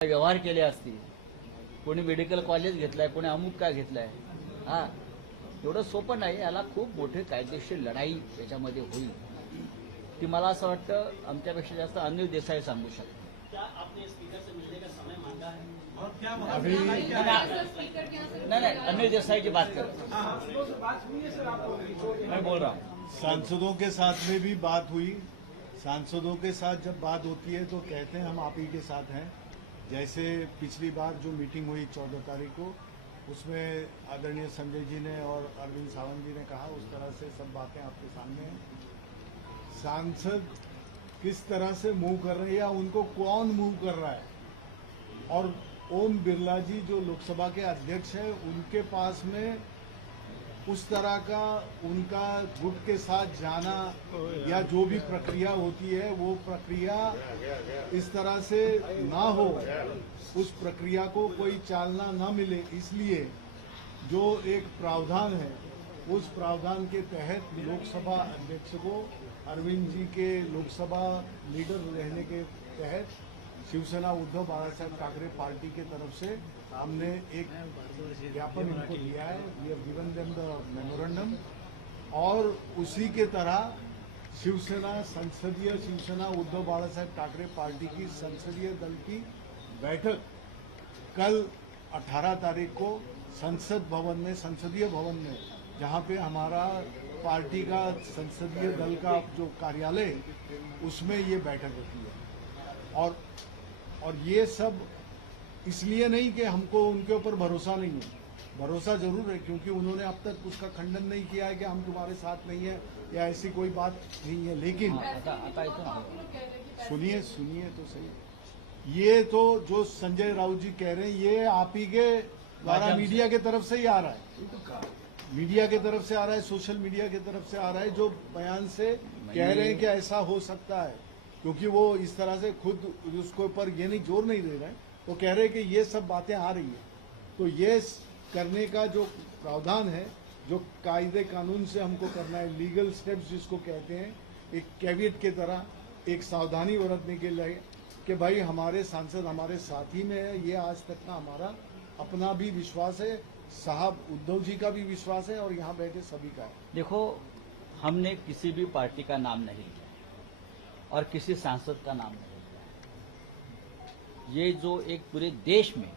व्यवहार केले असतील, कोणी मेडिकल कॉलेज घेतलाय, कोणी अमुक काय घेतलाय, हा एवढं सोपं नाही. याला खूप मोठी कायदेशीर लढाई याच्यामध्ये होईल. ती मला असं वाटतं आमच्यापेक्षा जास्त अनिल देसाई सांगू शकतो. नहीं, अनिल देसाई की बात कर, मैं बोल रहा हूँ. सांसदों के साथ में भी बात हुई. सांसदों के साथ जब बात होती है तो कहते हैं हम आप ही के साथ हैं. जैसे पिछली बार जो मीटिंग हुई 14 तारीख को, उसमें आदरणीय संजय जी ने और अरविंद सावंत जी ने कहा, उस तरह से सब बातें आपके सामने हैं. सांसद किस तरह से मूव कर रहे हैं या उनको कौन मूव कर रहा है, और ओम बिरला जी जो लोकसभा के अध्यक्ष हैं उनके पास में उस तरह का उनका गुट के साथ जाना या जो भी प्रक्रिया होती है वो प्रक्रिया इस तरह से ना हो, उस प्रक्रिया को कोई चालना ना मिले, इसलिए जो एक प्रावधान है उस प्रावधान के तहत लोकसभा अध्यक्ष को अरविंद जी के लोकसभा लीडर रहने के तहत शिवसेना उद्धव बाळासाहेब ठाकरे पार्टी के तरफ से हमने एक ज्ञापन इनको दिया है. We have given them the memorandum. और उसी के तरह शिवसेना उद्धव बाळासाहेब ठाकरे पार्टी की संसदीय दल की बैठक कल 18 तारीख को संसदीय भवन में जहां पे हमारा पार्टी का संसदीय दल का जो कार्यालय है उसमें ये बैठक होती है. और ये सब इसलिए नहीं कि हमको उनके ऊपर भरोसा नहीं है, भरोसा जरूर है, क्योंकि उन्होंने अब तक उसका खंडन नहीं किया है कि हम तुम्हारे साथ नहीं है या ऐसी कोई बात नहीं है. लेकिन सुनिए तो सही, ये तो जो संजय राउत जी कह रहे हैं ये आप ही के द्वारा मीडिया के तरफ से ही आ रहा है, मीडिया के तरफ से आ रहा है, सोशल मीडिया की तरफ से आ रहा है, जो बयान से कह रहे हैं कि ऐसा हो सकता है. क्योंकि वो इस तरह से खुद उसके ऊपर ये नहीं जोर नहीं दे रहे हैं, वो कह रहे हैं कि ये सब बातें आ रही है. तो ये करने का जो प्रावधान है, जो कायदे कानून से हमको करना है, लीगल स्टेप्स जिसको कहते हैं, एक कैवियट के तरह एक सावधानी बरतने के लिए कि भाई हमारे सांसद हमारे साथी में है, ये आज तक का हमारा अपना भी विश्वास है, साहब उद्धव जी का भी विश्वास है और यहाँ बैठे सभी का है. देखो, हमने किसी भी पार्टी का नाम नहीं लिया और किसी सांसद का नाम नहीं लिया. ये जो एक पूरे देश में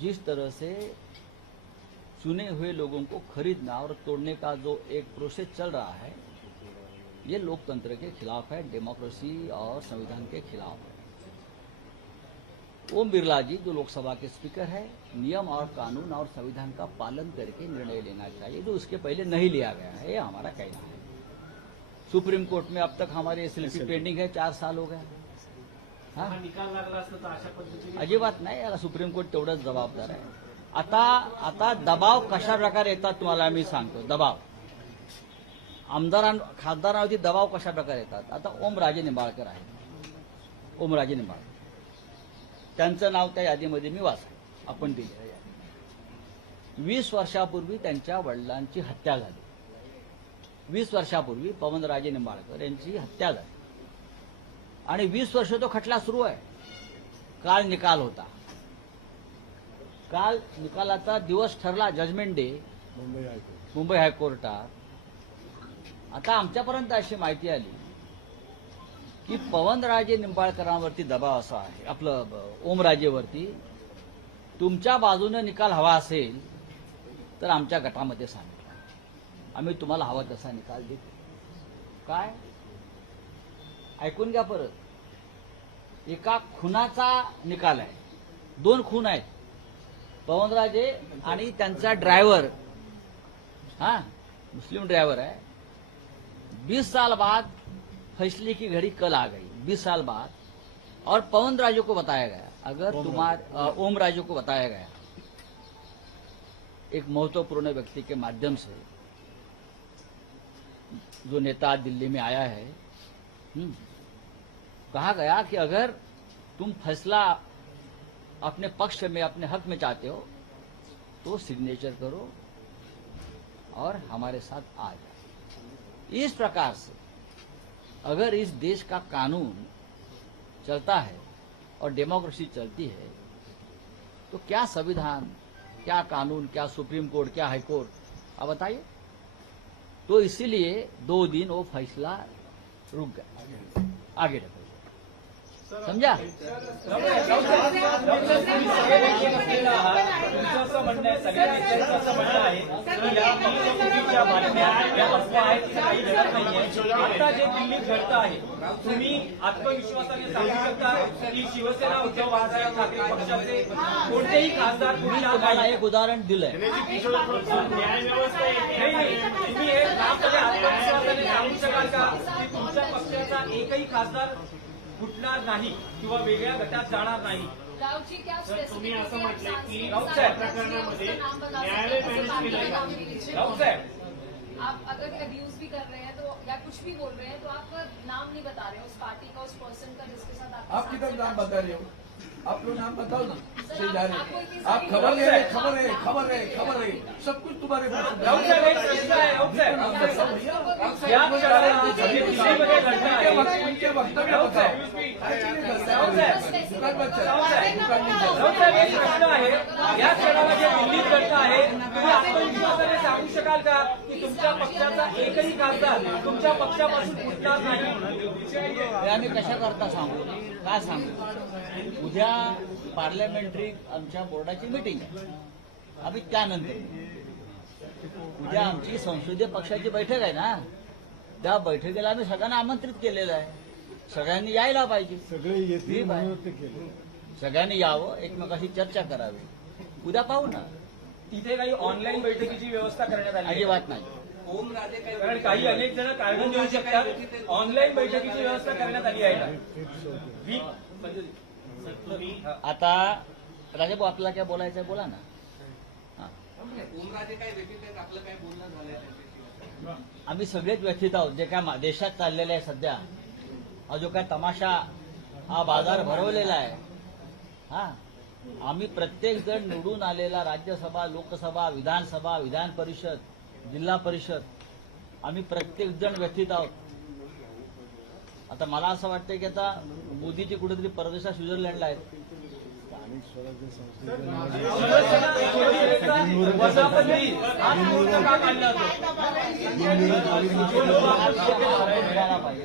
जिस तरह से चुने हुए लोगों को खरीदना और तोड़ने का जो एक प्रोसेस चल रहा है, ये लोकतंत्र के खिलाफ है, डेमोक्रेसी और संविधान के खिलाफ है. ओम बिरला जी जो लोकसभा के स्पीकर है, नियम और कानून और संविधान का पालन करके निर्णय लेना चाहिए, जो उसके पहले नहीं लिया गया है, ये हमारा कहना है. सुप्रीम कोर्ट में अब तक हमारी एसएलपी पेंडिंग है, 4 साल हो गए. अजिबात नाही, याला सुप्रीम कोर्ट तेवढंच जबाबदार आहे. आता दबाव कशा प्रकारे येतात तुम्हाला मी सांगतो. दबाव खासदारांवरती दबाव कशा प्रकारे येतात. आता ओमराजे निंबाळकर आहेत, ओमराजे निंबाळकर, त्यांचं नाव त्या यादीमध्ये मी वाचलं, आपण दिलेलं यादी. 20 वर्षापूर्वी त्यांच्या वडिलांची हत्या झाली. 20 वर्षापूर्वी पवनराजे निंबाळकर यांची हत्या झाली आणि 20 वर्ष तो खटला सुरू आहे. काल निकाल होता, काल निकालाचा दिवस ठरला, जजमेंट डे मुंबई हायकोर्टात. आता आमच्यापर्यंत अशी माहिती आली की पवनराजे निंबाळकरांवरती दबाव असा आहे, आपलं ओमराजेवरती, तुमच्या बाजूने निकाल हवा असेल तर आमच्या गटामध्ये सांगा, आम्ही तुम्हाला हवा तसा निकाल देतो. काय ऐकून घ्या परत. एका खुनाचा निकाल आहे, 2 खून आहेत, पवनराजे आणि त्यांचा ड्रायव्हर, मुस्लिम ड्राइवर है. 20 साल बाद फैसले की घड़ी कल आ गई, 20 साल बाद. और पवनराजे को बताया गया, अगर ओमराजे को बताया गया एक महत्वपूर्ण व्यक्ति के माध्यम से, जो नेता दिल्ली में आया है, कहा गया कि अगर तुम फैसला अपने पक्ष में, अपने हक में चाहते हो तो सिग्नेचर करो और हमारे साथ आ जाओ. इस प्रकार से अगर इस देश का कानून चलता है और डेमोक्रेसी चलती है तो क्या संविधान, क्या कानून, क्या सुप्रीम कोर्ट, क्या हाई कोर्ट, आप बताइए। तो इसीलिए 2 दिन वो फैसला रुक गया, आगे रखो, समझा। तुमचं असं म्हणणं आहे, सगळ्या नेत्यांचं असं म्हणणं आहे की या चुकीच्या बातम्या या अफवा आहेत की काही घडत नाहीये. आता जे दिल्लीत घडतं आहे, तुम्ही आत्मविश्वासाने सांगू शकता की शिवसेना उद्धव बाळासाहेब ठाकरे पक्षाचे कोणतेही खासदार मी कुठल्या तुम्हाला एक उदाहरण दिलंय. नाही, तुम्ही हे ठामपणे आत्मविश्वासाने सांगू शकाल का की तुमच्या पक्षाचा एकही खासदार फुटणार नाही किंवा वेगळ्या गटात जाणार नाही? राऊतजी क्या तुम्ही असं म्हटलं की राऊत साहेब प्रकरणामध्ये न्यायालय मॅनेज केलं राऊत साहेब, आप अगर अब्यूज भी कर रहे हैं तो या कुछ भी बोल रहे हैं तो आप नाम नहीं बता रहे हो उस पार्टी का, उस पर्सन का जिसके साथ आप किधर नाम बता रहे हो? आप लोग नाम बताओ ना, सही जा रहे आपको इतनी हैं। आप सारी खबर ले रहे, खबर है, खबर है, खबर है, सब कुछ तुम्हारे पास राऊत साहेब एक प्रश्न आहे. राऊत साहेब, आप बताओ भैया। या क्षणाला जे दिल्लीमध्ये घडलं आहे, उनके वक्तव्य बताओ। राऊत साहेब, दुकान बंद कर। राऊत साहेब, दुकान बंद कर। राऊत साहेब एक प्रश्न आहे. या क्षणाला जे दिल्लीत घडतं आहे, तुम्ही आत्मविश्वासाने सांगू शकाल का की तुमच्या पक्षाचा एकही खासदार तुमच्या पक्षापासून फुटणार नाही? आम्ही कशा करता सांगू, काय सांगू. उद्या पार्लमेंटरी आमच्या बोर्डाची मीटिंग आहे, आम्ही त्यानंतर उद्या आमची संसदीय पक्षाची बैठक आहे ना, त्या बैठकीला आम्ही सगळ्यांना आमंत्रित केलेलं आहे. सगळ्यांनी यायला पाहिजे, सगळे येतील म्हणून ते केलं. सगळ्यांनी यावं, एकमेकाशी चर्चा करावी. उद्या पाहू ना, तिथे काही ऑनलाईन बैठकीची व्यवस्था करण्यात आली आहे. अजिबात नाही. कारण काही अनेक जण काढून देऊ शकतात. ऑनलाईन बैठकीची व्यवस्था करण्यात आली आहे का? आता राजाभाऊ आपल्याला काय बोलायचं बोला ना. हा. आम्ही सगळेच व्यथित आहोत जे काय देशात चाललेलं आहे सध्या. हा जो काय तमाशा, हा बाजार भरवलेला आहे. हा, आम्ही प्रत्येक जण निवडून आलेला राज्यसभा, लोकसभा, विधानसभा, विधान परिषद, जिल्हा परिषद, आम्ही प्रत्येक जण व्यथित आहोत. आता मला असं वाटतं की आता मोदीजी कुठेतरी परदेशात स्वित्झर्लंडला आहेत. स्थानिक स्वराज्य वसापती आज पूर्ण का काढला होता? करायला पाहिजे.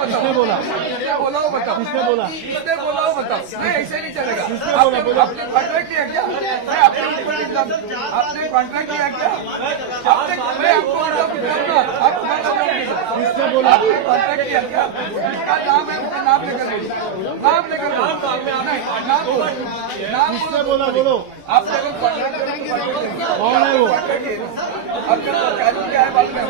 किसने बोला? क्या बोला वो बताओ। किसने बोला? किसने बोला वो बताओ। नहीं, ऐसे नहीं चलेगा। आपने कॉन्ट्रैक्ट किया क्या? मैं आपने कॉन्ट्रैक्ट किया क्या? मैं आपको बताऊंगा। आप किसने बोला? आपने कॉन्ट्रैक्ट किया क्या? इसका नाम है, उसका नाम लेकर नाम लेकर नहीं, नाम बोलो। नाम किसने बोला बोलो? आप अगर कॉन्ट्रैक्ट करेंगे कौन है वो? अब क्या है मालूम है?